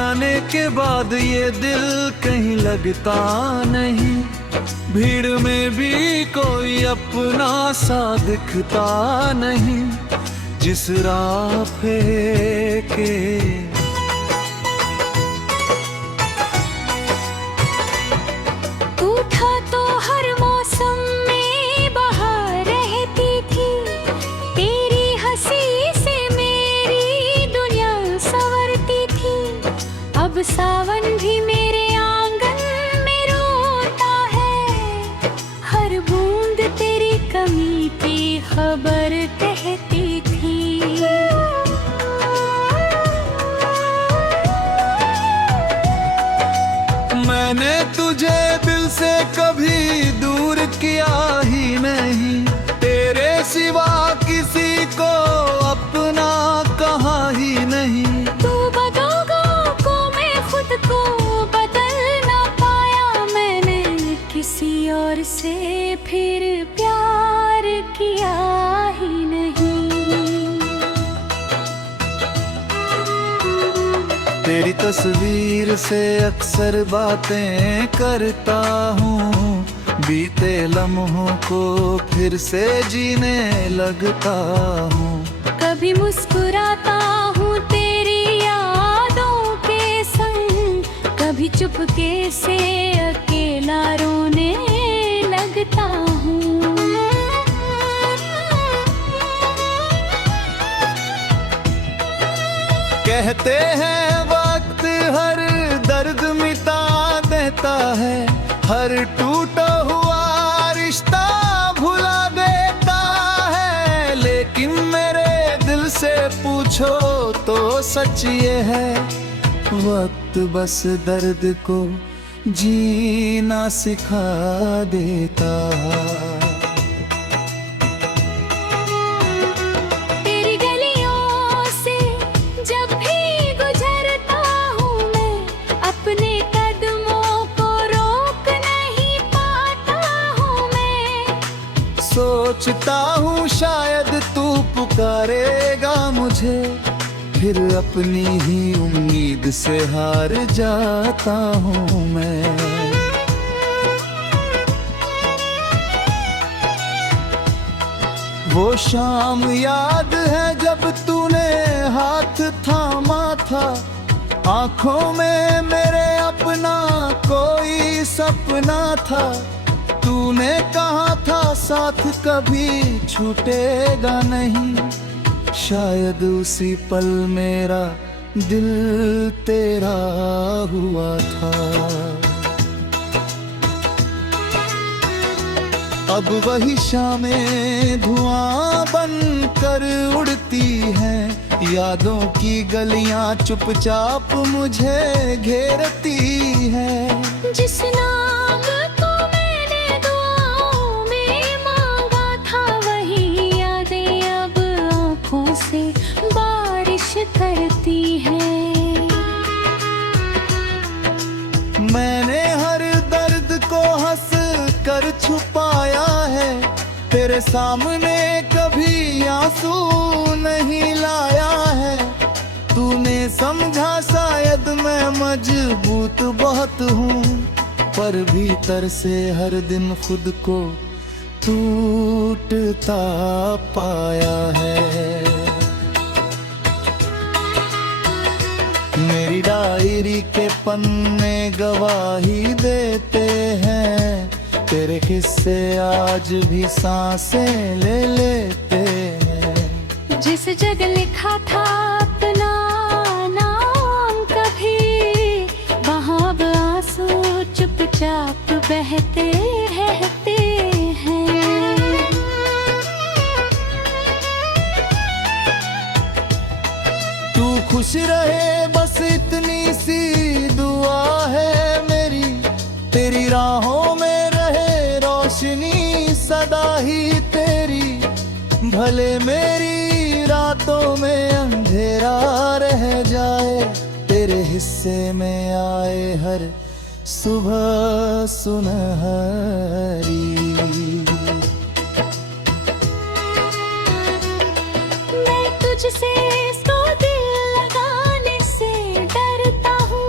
जाने के बाद ये दिल कहीं लगता नहीं, भीड़ में भी कोई अपना सा दिखता नहीं। जिस राह पे के उठा तो हर मौसम में बहार रहती थी, तेरी हंसी से मेरी दुनिया संवरती थी। अब सावन भी मेरे आंगन में रोता है, हर बूंद तेरी कमी की खबर कहती थी। मैंने तुझे दिल से कभी दूर किया ही नहीं, तेरे सिवा किसी को अपना कहा ही नहीं। तू बदोगा को मैं खुद को बदल ना पाया, मैंने किसी और से फिर प्यार किया ही नहीं। तेरी तस्वीर से अक्सर बातें करता हूँ, बीते लम्हों को फिर से जीने लगता हूँ। कभी मुस्कुराता हूँ तेरी यादों के संग, कभी चुपके से अकेला रोने लगता हूँ। कहते हैं वक्त हर दर्द मिटा देता है, हर टूटा हुआ रिश्ता भुला देता है। लेकिन मेरे दिल से पूछो तो सच ये है, वक्त बस दर्द को जीना सिखा देता है। सोचता हूँ शायद तू पुकारेगा मुझे, फिर अपनी ही उम्मीद से हार जाता हूँ मैं। वो शाम याद है जब तूने हाथ थामा था, आंखों में मेरे अपना कोई सपना था। तूने कहा था साथ कभी छूटेगा नहीं, शायद उसी पल मेरा दिल तेरा हुआ था। अब वही शामें धुआं बनकर उड़ती हैं, यादों की गलियां चुपचाप मुझे घेरती हैं। जिस नाम को मैंने दुआओं में मांगा था, वही यादें अब आँखों से बारिश करती हैं। मैंने हर दर्द को हंस कर छुपाया है, तेरे सामने कभी आंसू नहीं लाया है। तूने समझा शायद मैं मजबूत बहुत हूँ, पर भीतर से हर दिन खुद को टूटता पाया है। मेरी डायरी के पन्ने गवाही देते हैं, तेरे किस्से आज भी सांसें ले लेते हैं। जिस जगह लिखा था अपना नाम कभी, वहाँ अब आंसू चुपचाप बहते रहते हैं। तू खुश रहे बस इतनी सी दुआ है मेरी, तेरी राहों में रोशनी सदा ही तेरी। भले मेरी रातों में अंधेरा रह जाए, तेरे हिस्से में आए हर सुबह सुनहरी। मैं तुझसे तो दिल लगाने से डरता हूँ,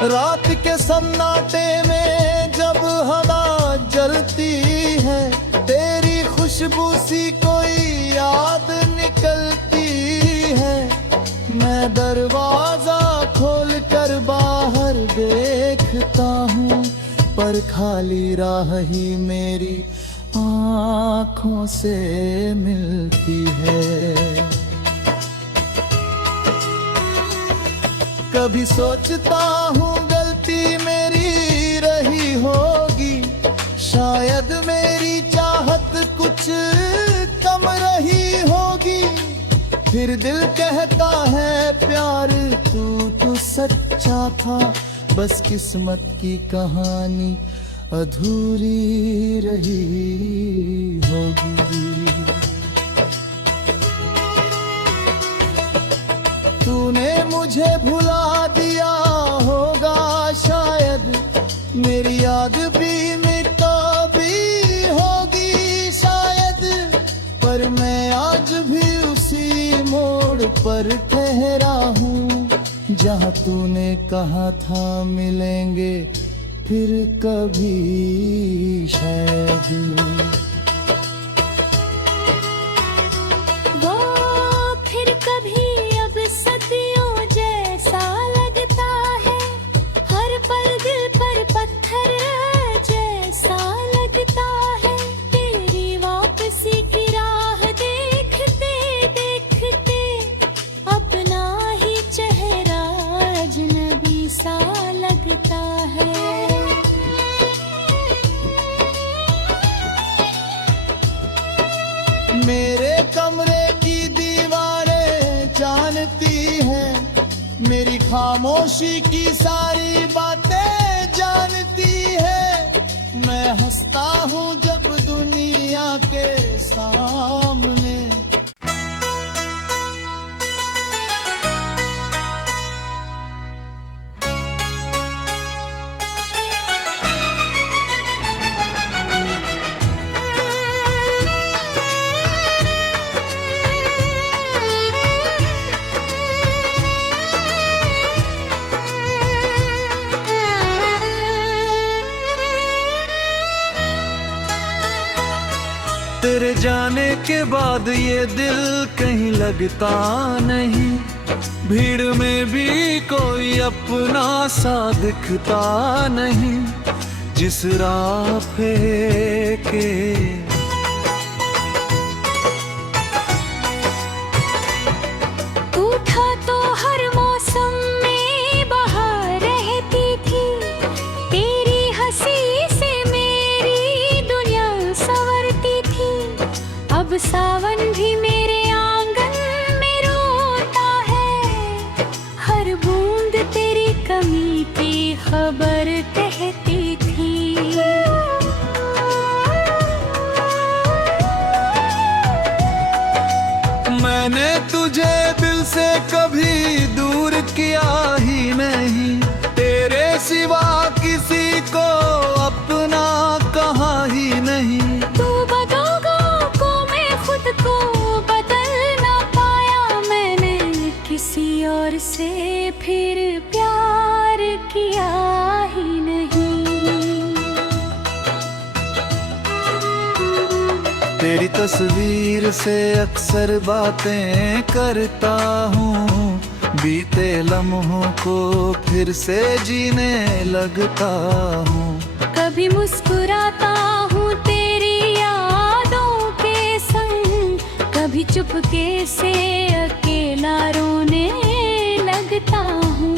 रात के सन्नाटे में जब हवा जलती है, तेरी खुशबू सी कोई याद निकलती है। मैं दरवाजा खोल कर बाहर देखता हूँ, पर खाली राह ही मेरी आँखों से मिलती है। कभी सोचता हूँ गलती मेरी रही होगी, शायद मेरी चाहत कुछ कम रही होगी। फिर दिल कहता है प्यार तू सच्चा था, बस किस्मत की कहानी अधूरी रही होगी। तूने मुझे भुला दिया होगा शायद, मेरी याद भी मिटा भी होगी शायद, पर मैं आज भी उसी मोड़ पर ठहरा हूँ, जहाँ तूने कहा था मिलेंगे फिर कभी शायद। वो फिर कभी अब सदियों जैसा लगता है, हर पल दिल पर पत्थर जैसा लगता है। तेरी वापसी की राह देखते देखते अपना ही चेहरा अजनबी सा लगता है। मेरे कमरे की दीवारें जानती हैं, मेरी खामोशी की सारी बातें जानती है। मैं हंसता हूँ जब दुनिया के सामने, तेरे जाने के बाद ये दिल कहीं लगता नहीं, भीड़ में भी कोई अपना सा दिखता नहीं। जिस राह के उठा तो हर मौसम में बहार रहती थी, तेरी हंसी से मेरी दुनिया संवरती थी। अब सावन भी मेरे आंगन में रोता है, हर बूंद तेरी कमी की खबर कहती थी। मैंने तुझे दिल से कभी दूर किया ही नहीं, तेरे सिवा किसी को अपना कहा ही नहीं। तू बदोगा को मैं खुद को बदल ना पाया, मैंने किसी और से फिर प्यार किया ही नहीं। तेरी तस्वीर से अक्सर बातें करता हूँ, बीते लम्हों को फिर से जीने लगता हूँ। कभी मुस्कुराता हूँ तेरी यादों के संग, कभी चुपके से अकेला रोने लगता हूँ।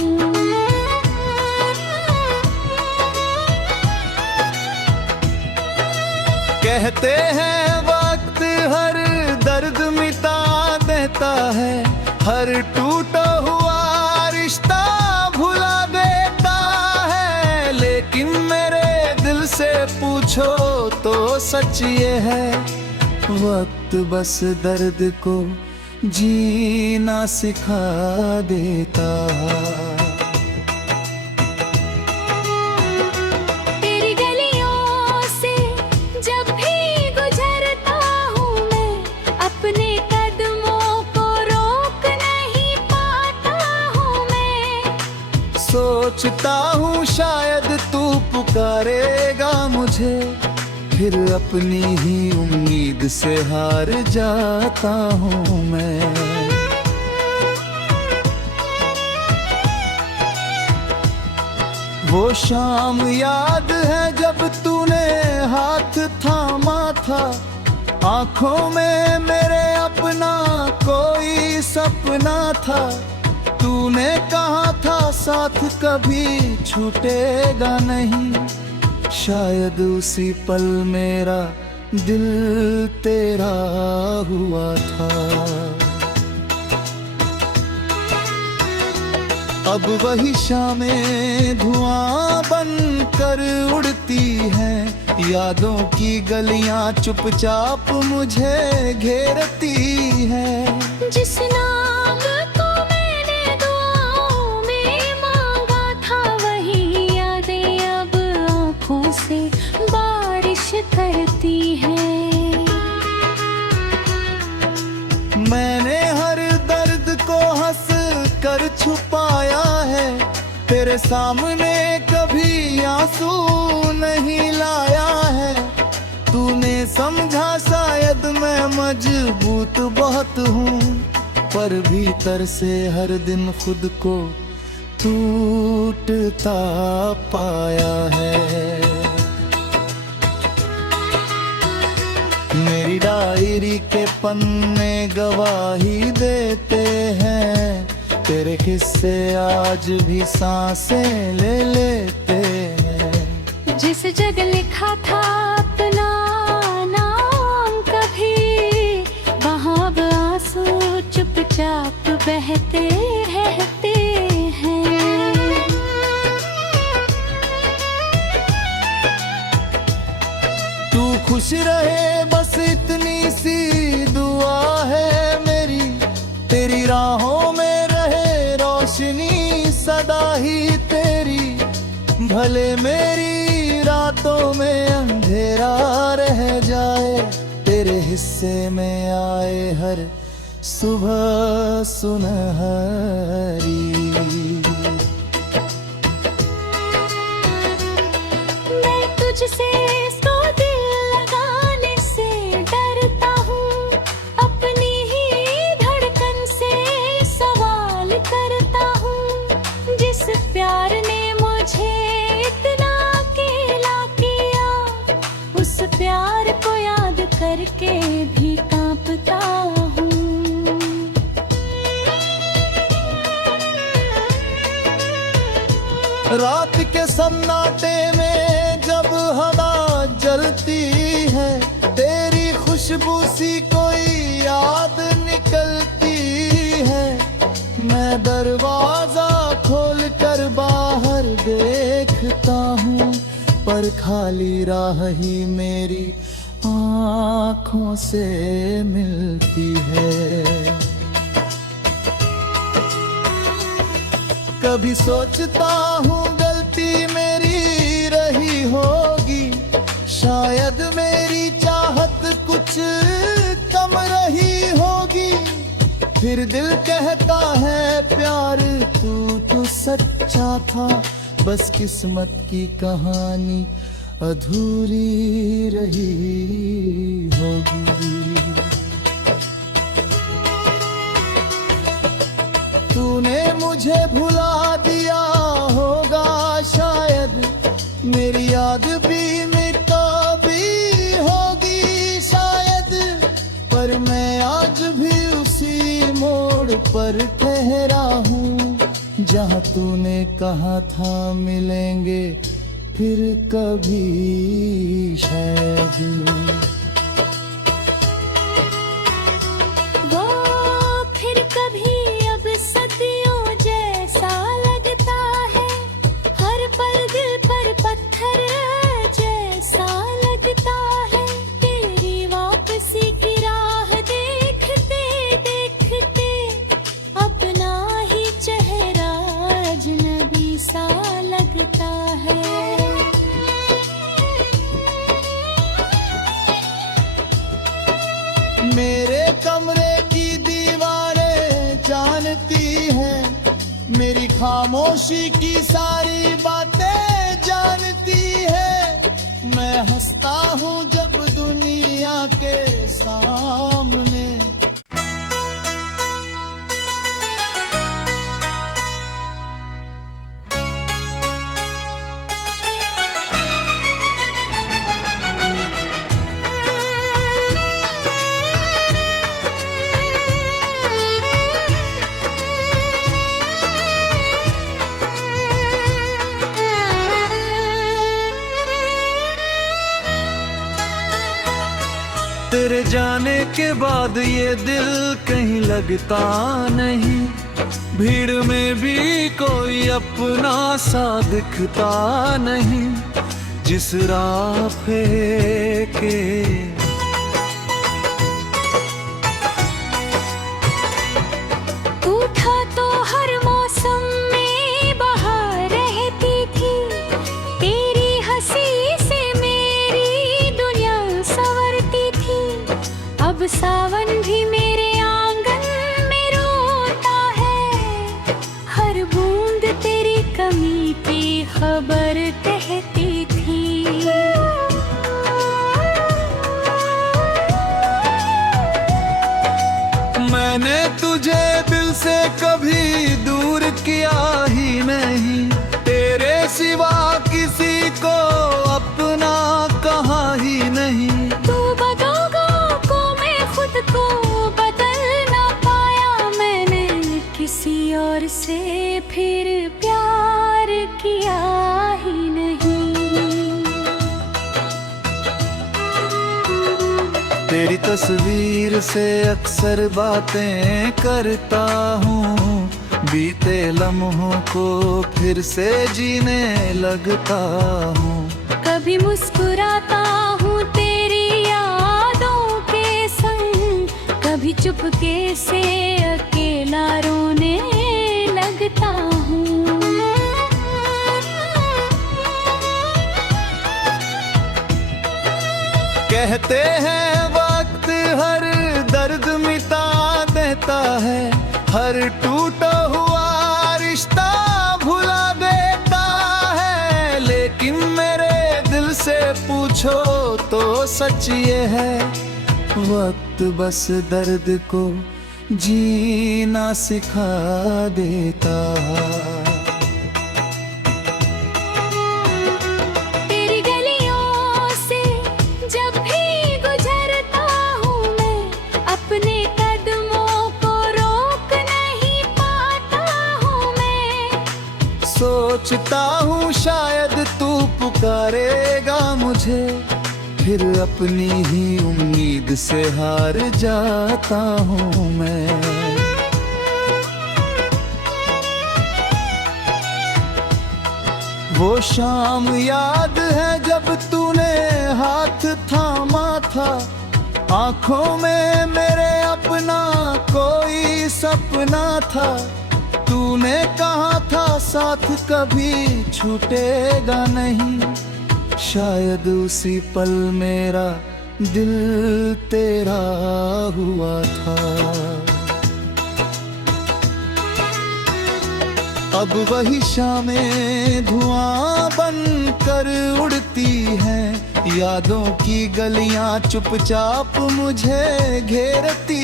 कहते हैं वक्त हर दर्द मिटा देता है, हर टूटा हुआ रिश्ता भुला देता है। लेकिन मेरे दिल से पूछो तो सच ये है, वक्त बस दर्द को जीना सिखा देता है। तेरी गलियों से जब भी गुजरता हूँ मैं, अपने कदमों को रोक नहीं पाता हूँ मैं। सोच सोचता हूँ शायद तू पुकारेगा मुझे, फिर अपनी ही उम्मीद से हार जाता हूँ मैं। वो शाम याद है जब तूने हाथ थामा था, आंखों में मेरे अपना कोई सपना था। तूने कहा था साथ कभी छूटेगा नहीं, शायद उसी पल मेरा दिल तेरा हुआ था। अब वही शामें धुआं बनकर उड़ती हैं, यादों की गलियां चुपचाप मुझे घेरती हैं। जिस नाम को मैंने दुआओं में मांगा था, वही यादें अब आँखों से बारिश करती हैं। मैंने हर दर्द को हंस कर छुपाया है, तेरे सामने कभी आंसू नहीं लाया है। तूने समझा शायद मैं मजबूत बहुत हूँ, पर भीतर से हर दिन खुद को टूटता पाया है। मेरी डायरी के पन्ने गवाही देते हैं, तेरे किस्से आज भी सांसें ले लेते हैं। जिस जगह लिखा था अपना नाम कभी, वहाँ अब आंसू चुपचाप बहते रहते हैं। तू खुश रहे बस इतनी सी दुआ है मेरी, तेरी राहों में रोशनी सदा ही तेरी। भले मेरी रातों में अंधेरा रह जाए, तेरे हिस्से में आए हर सुबह सुनहरी। मैं तुझसे इसको दिल लगाने से डरता हूँ, अपनी ही धड़कन से सवाल करता हूँ। जिस प्यार ने मुझे इतना अकेला किया, उस प्यार को याद करके भी कांपता हूँ। रात के सन्नाटे में जब हवा जलती है, तेरी खुशबू सी कोई याद निकलती है। मैं दरवाजा खोल कर बाहर देखता हूँ, पर खाली राह ही मेरी आँखों से मिलती है। कभी सोचता हूँ गलती मेरी रही होगी, शायद मेरी चाहत कुछ कम रही होगी। फिर दिल कहता है प्यार तू तो सच्चा था, बस किस्मत की कहानी अधूरी रही होगी। तूने मुझे भुला दिया होगा शायद, मेरी याद भी मिटा भी होगी शायद, पर मैं आज भी उसी मोड़ पर ठहरा हूँ, जहाँ तूने कहा था मिलेंगे फिर कभी शायद। वो फिर कभी अब सदियों जैसा लगता है, हर पल दिल पर पत्थर जैसा लगता है। तेरी वापसी की राह देखते देखते अपना ही चेहरा अजनबी सा लगता है। मेरी खामोशी की सारी बातें जानती है। मैं हंसता हूँ जब दुनिया के सामने। तेरे जाने के बाद ये दिल कहीं लगता नहीं, भीड़ में भी कोई अपना सा दिखता नहीं। जिस राह के उठा तो हर मौसम में बहार रहती थी, तेरी हंसी से मेरी दुनिया संवरती थी। अब सावन भी मेरे आंगन में रोता है, हर बूंद तेरी कमी की खबर कहती थी। मैंने तुझे दिल से कभी दूर किया ही नहीं, तेरे सिवा किसी को अपना कहा ही नहीं। तू बदोगा को मैं खुद को बदल ना पाया, मैंने किसी और से फिर प्यार किया ही नहीं। तेरी तस्वीर से अक्सर बातें करता हूँ, बीते लम्हों को फिर से जीने लगता हूँ। कभी मुस्कुराता हूँ तेरी यादों के संग, कभी चुपके से अकेला रोने लगता हूँ। कहते हैं वक्त हर दर्द मिटा देता है, हर टूटा हुआ रिश्ता भुला देता है। लेकिन मेरे दिल से पूछो तो सच ये है, वक्त बस दर्द को जीना सिखा देता है। तेरी गलियों से जब भी गुजरता हूँ मैं, अपने कदमों को रोक नहीं पाता हूँ मैं। सोचता हूँ शायद तू पुकारेगा मुझे, फिर अपनी ही उम्मीद से हार जाता हूँ मैं। वो शाम याद है जब तूने हाथ थामा था, आंखों में मेरे अपना कोई सपना था। तूने कहा था साथ कभी छूटेगा नहीं, शायद उसी पल मेरा दिल तेरा हुआ था। अब वही शामें धुआं बन कर उड़ती हैं, यादों की गलियां चुपचाप मुझे घेरती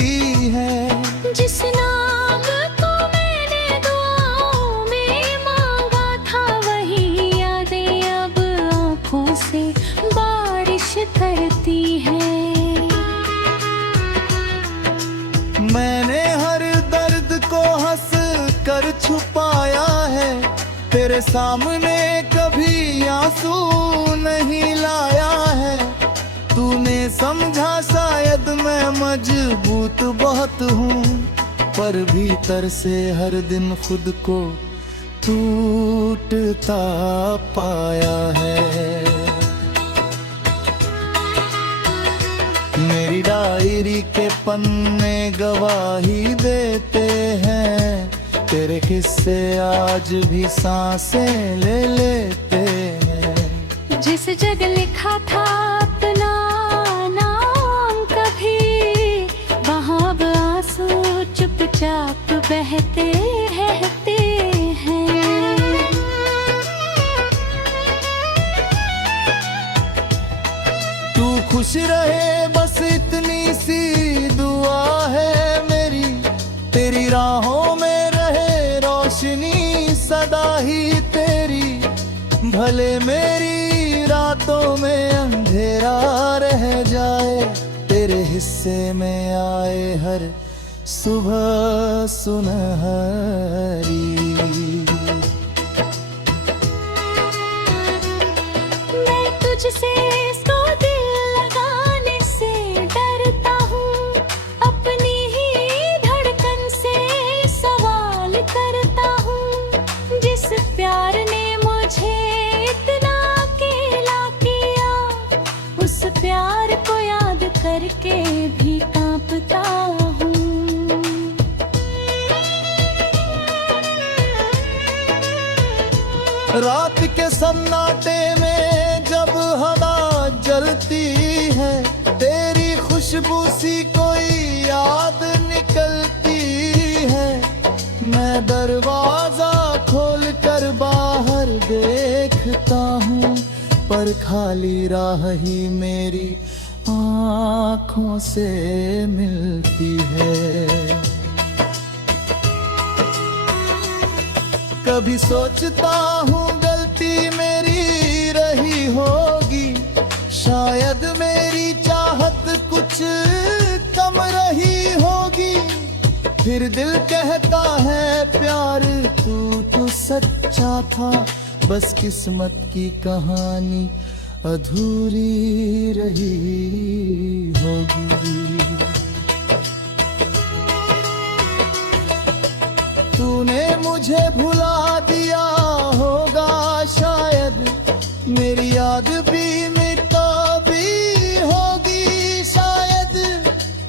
हैं। जिस नाम को मैंने दुआओं में मांगा था, वही यादें अब आँखों से बारिश करती हैं। मैंने हर दर्द को हंस कर छुपाया है, तेरे सामने कभी आंसू नहीं लाया है। तूने समझा शायद मैं मजबूत बहुत हूँ, पर भीतर से हर दिन खुद को टूटता पाया है। मेरी डायरी के पन्ने गवाही देते हैं, तेरे किस्से आज भी सांसें ले लेते हैं। जिस जगह लिखा था अपना नाम कभी, वहाँ अब आंसू चुपचाप बहते रहते खुश रहे बस इतनी सी दुआ है मेरी, तेरी राहों में रहे रोशनी सदा ही तेरी, भले मेरी रातों में अंधेरा रह जाए, तेरे हिस्से में आए हर सुबह सुनहरी। मैं तुझसे तो दिल लगाने से डरता हूँ, अपनी ही धड़कन से सवाल करता हूँ। जिस प्यार ने मुझे इतना अकेला किया, उस प्यार को याद करके भी कांपता हूँ। रात के सन्नाटे में जब हवा जलती है, तेरी खुशबू सी कोई याद निकलती है। मैं दरवाजा खोल कर बाहर देखता हूँ, पर खाली राह ही मेरी आँखों से मिलती है। कभी सोचता हूँ गलती मेरी रही होगी, शायद मेरी चाहत कुछ कम रही होगी। फिर दिल कहता है प्यार तू सच्चा था, बस किस्मत की कहानी अधूरी रही होगी। तूने मुझे भुला दिया होगा शायद, मेरी याद भी मिटा भी होगी शायद,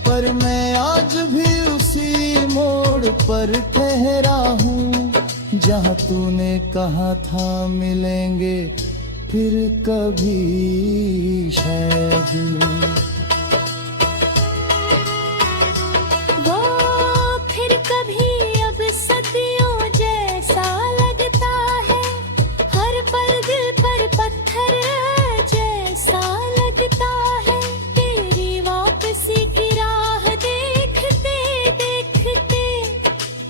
पर मैं आज भी उसी मोड़ पर ठहरा हूँ, जहाँ तूने कहा था मिलेंगे फिर कभी शायद। वो फिर कभी अब सदियों जैसा लगता है, हर पल दिल पर पत्थर जैसा लगता है। तेरी वापसी की राह देखते देखते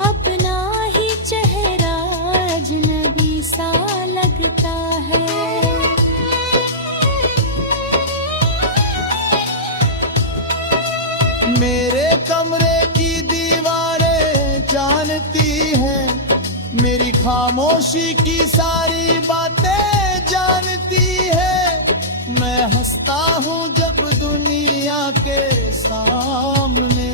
अपना ही चेहरा अजनबी सा लगता है। मेरे कमरे की दीवारें जानती हैं, मेरी खामोशी की सारी बातें जानती है। मैं हंसता हूँ जब दुनिया के सामने।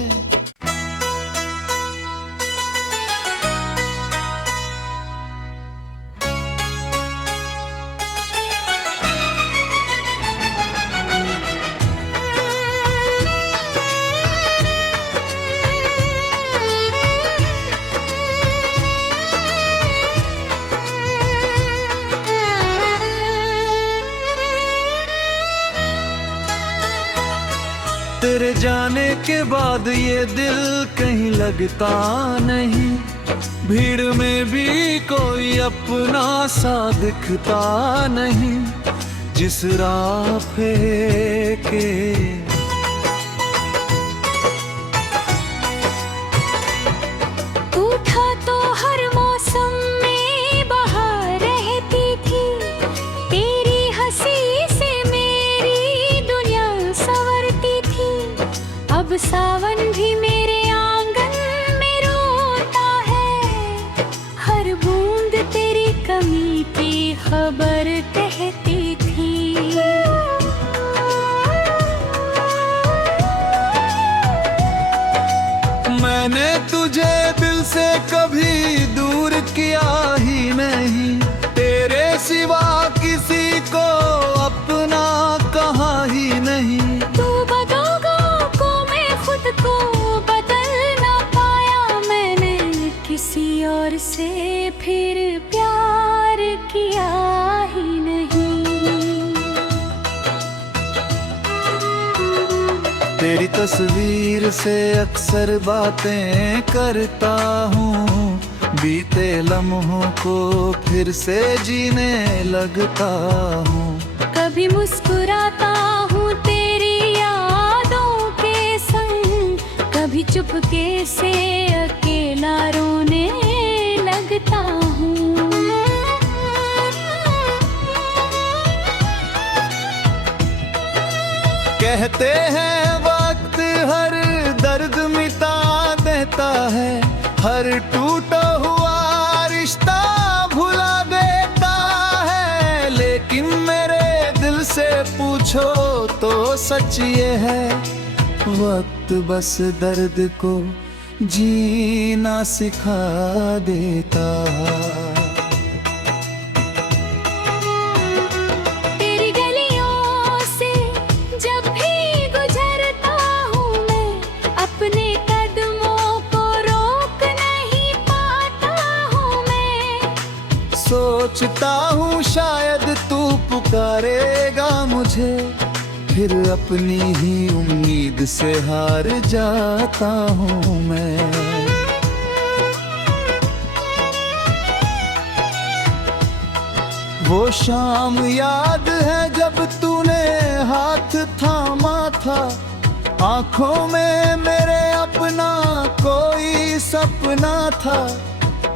तेरे जाने के बाद ये दिल कहीं लगता नहीं, भीड़ में भी कोई अपना सा दिखता नहीं। जिस राह पे के उठा तो हर मौसम में बहार रहती थी, तेरी हंसी से मेरी दुनिया संवरती थी। अब सावन भी मेरे आंगन में रोता है, हर बूंद तेरी कमी की खबर कहती थी। मैंने तुझे दिल से कभी दूर किया ही नहीं, तेरे सिवा किसी को अपना कहा ही नहीं। तू बदोगा को मैं खुद को बदल ना पाया, मैंने किसी और से फिर प्यार किया ही नहीं। तेरी तस्वीर से अक्सर बातें करता हूँ, बीते लम्हों को फिर से जीने लगता हूँ। कभी मुस्कुराता हूँ तेरी चुपके से अकेला रोने लगता हूँ। कहते हैं वक्त हर दर्द मिटा देता है, हर टूटा हुआ रिश्ता भुला देता है। लेकिन मेरे दिल से पूछो तो सच ये है, वक्त बस दर्द को जीना सिखा देता है। तेरी गलियों से जब भी गुजरता हूँ मैं, अपने कदमों को रोक नहीं पाता हूँ मैं। सोचता हूँ शायद तू पुकारेगा मुझे, फिर अपनी ही उम्मीद से हार जाता हूँ मैं। वो शाम याद है जब तूने हाथ थामा था, आंखों में मेरे अपना कोई सपना था।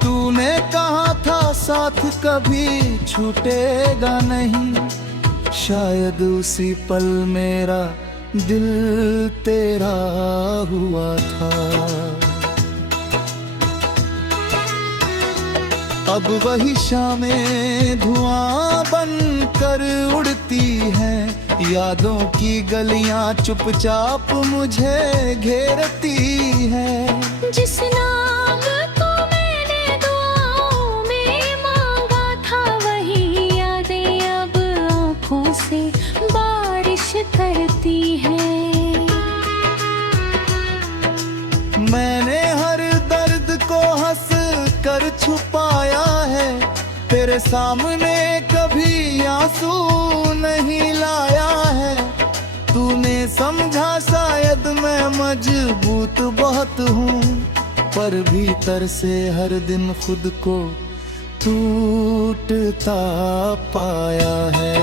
तूने कहा था साथ कभी छूटेगा नहीं, शायद उसी पल मेरा दिल तेरा हुआ था। अब वही शामें धुआं बनकर उड़ती हैं, यादों की गलियां चुपचाप मुझे घेरती हैं। जिस नाम को मैंने दुआओं में मांगा था, वही यादें अब आँखों से बारिश करती हैं। मैंने हर दर्द को हंस कर छुपाया है, तेरे सामने कभी आंसू नहीं लाया है। तूने समझा शायद मैं मजबूत बहुत हूँ, पर भीतर से हर दिन खुद को टूटता पाया है।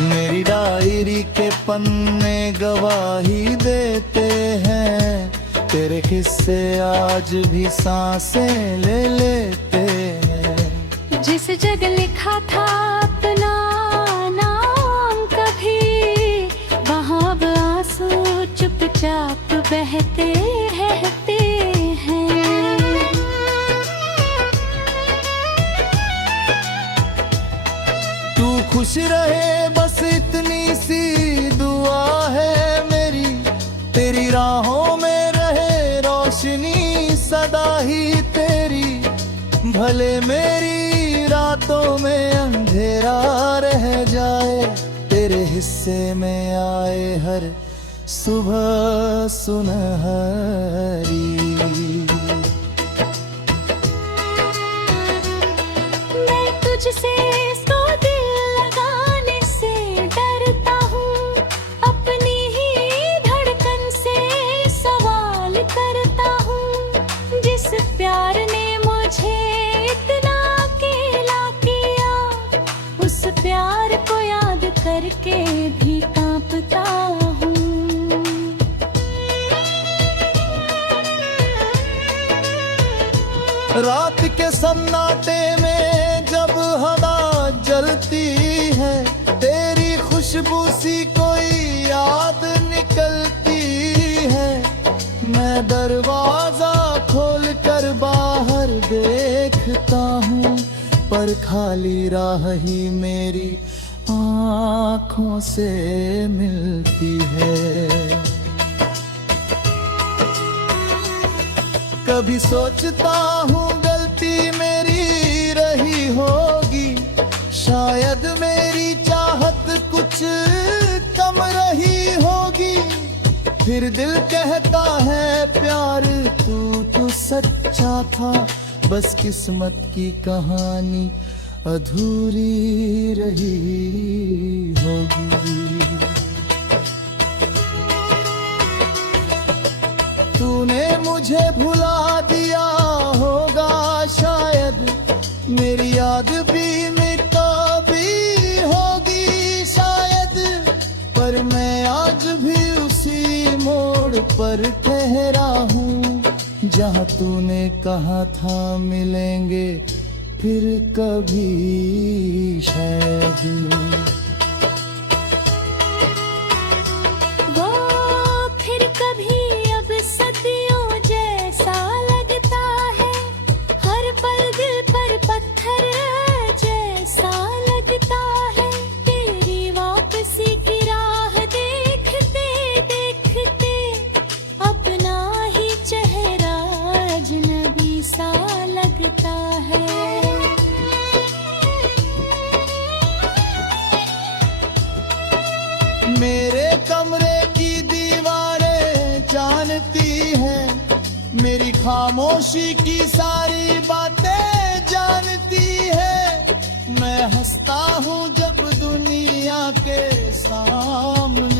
मेरी डायरी के पन्ने गवाही देते हैं, तेरे किस्से आज भी सांसें ले लेते हैं। जिस जगह लिखा था अपना नाम कभी, वहाँ अब आंसू चुपचाप बहते रहते हैं। तू खुश रहे बस इतनी सी दुआ है मेरी, तेरी राहों में रोशनी सदा ही तेरी। भले मेरी रातों में अंधेरा रह जाए, तेरे हिस्से में आए हर सुबह सुनहरी। मैं तुझसे तो दिल लगाने से डरता हूँ, अपनी ही धड़कन से सवाल करता हूँ। जिस प्यार ने मुझे इतना अकेला किया, उस प्यार को याद करके भी कांपता हूँ। रात के सन्नाटे में जब हवा जलती है, तेरी खुशबू सी कोई याद निकलती है। मैं दरवाजा खोल कर बाहर देखता हूँ, पर खाली राह ही मेरी आँखों से मिलती है। कभी सोचता हूँ गलती मेरी रही होगी, शायद मेरी चाहत कुछ कम रही होगी। फिर दिल कहता है प्यार तू सच्चा था, बस किस्मत की कहानी अधूरी रही होगी। तूने मुझे भुला दिया होगा शायद, मेरी याद भी मिटा भी होगी शायद, पर मैं आज भी पर ठहरा हूँ, जहाँ तूने कहा था मिलेंगे फिर कभी शायद। वो फिर कभी अब सदियों जैसा लगता है, हर पल दिल पर पत्थर जैसा लगता है। तेरी वापसी की राह देखते देखते अपना ही चेहरा अजनबी सा लगता है। मेरे कमरे की दीवारें जानती हैं, मेरी खामोशी की सारी बातें जानती है। मैं हंसता हूँ जब दुनिया के सामने